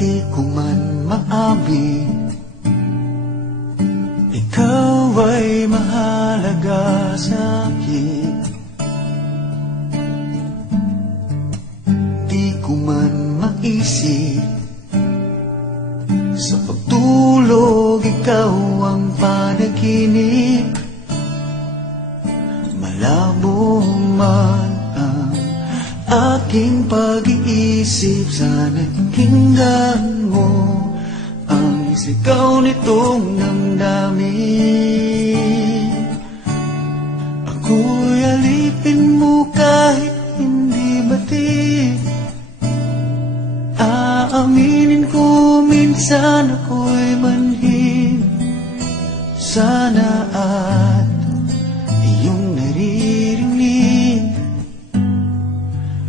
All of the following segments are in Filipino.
Di ko man maamin, ikaw ay mahalaga sa'kin. Di ko man maisip, sa pagtulog ikaw ang panaginip. Malabo man ang aking pag-iisip, sana'y pakinggan mo ang sigaw nitong damdamin. Ako'y alipin mo kahit hindi batid. Aaminin ko minsan ako'y manhid. Sana at iyong naririnig,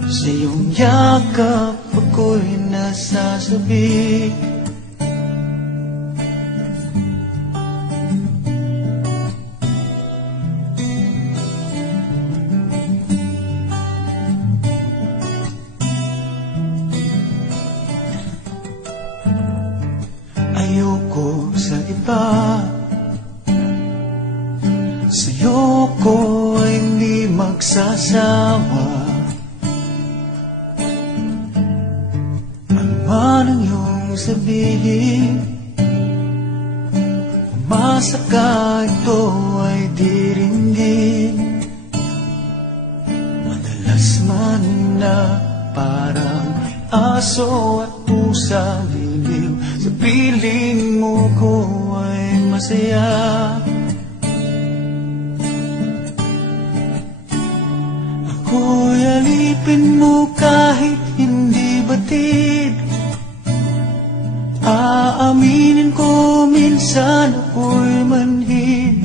sa iyong yakap ako'y nasasabik. Ayoko sa iba, sa'yo ko ay hindi magsasawa. Ano man ang iyong sabihin, umasa ka ito ay diringgin. Madalas man na parang aso at pusa liliw, sa piling mo ko ay masaya. Ako'y alipin mo kahit hindi batid. Aaminin ko minsan ako'y manhid.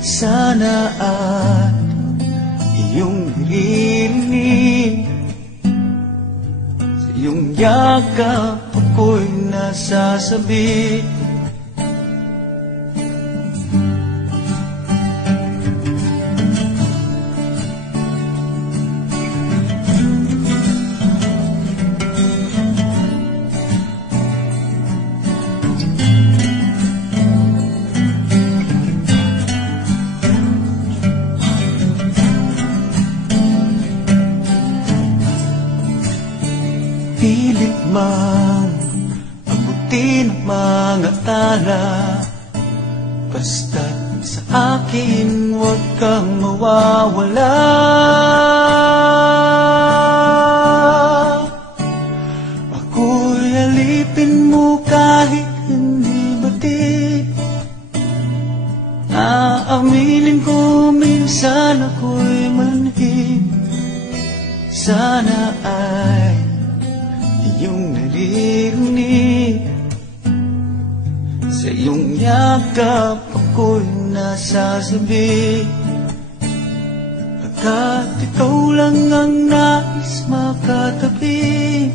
Sana at iyong naririnig, sa iyong yakap ako'y nasasabi. Pilit mang abutin ang mga tala, basta't sa akin huwag kang mawawala. Ako'y alipin mo kahit hindi batid. Aaminin ko minsan ako'y manhid. Sana ay iyong naririnig, sa iyong yakap ako'y nasasabi. Pagkat ikaw lang ang nais makatabi,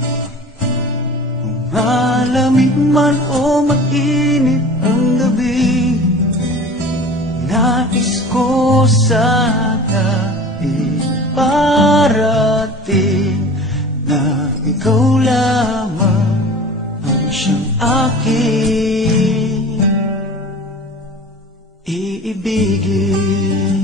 kung malamig man o mainit ang gabi, nais ko sana iparating na ikaw lamang ang siyang aking iibigin.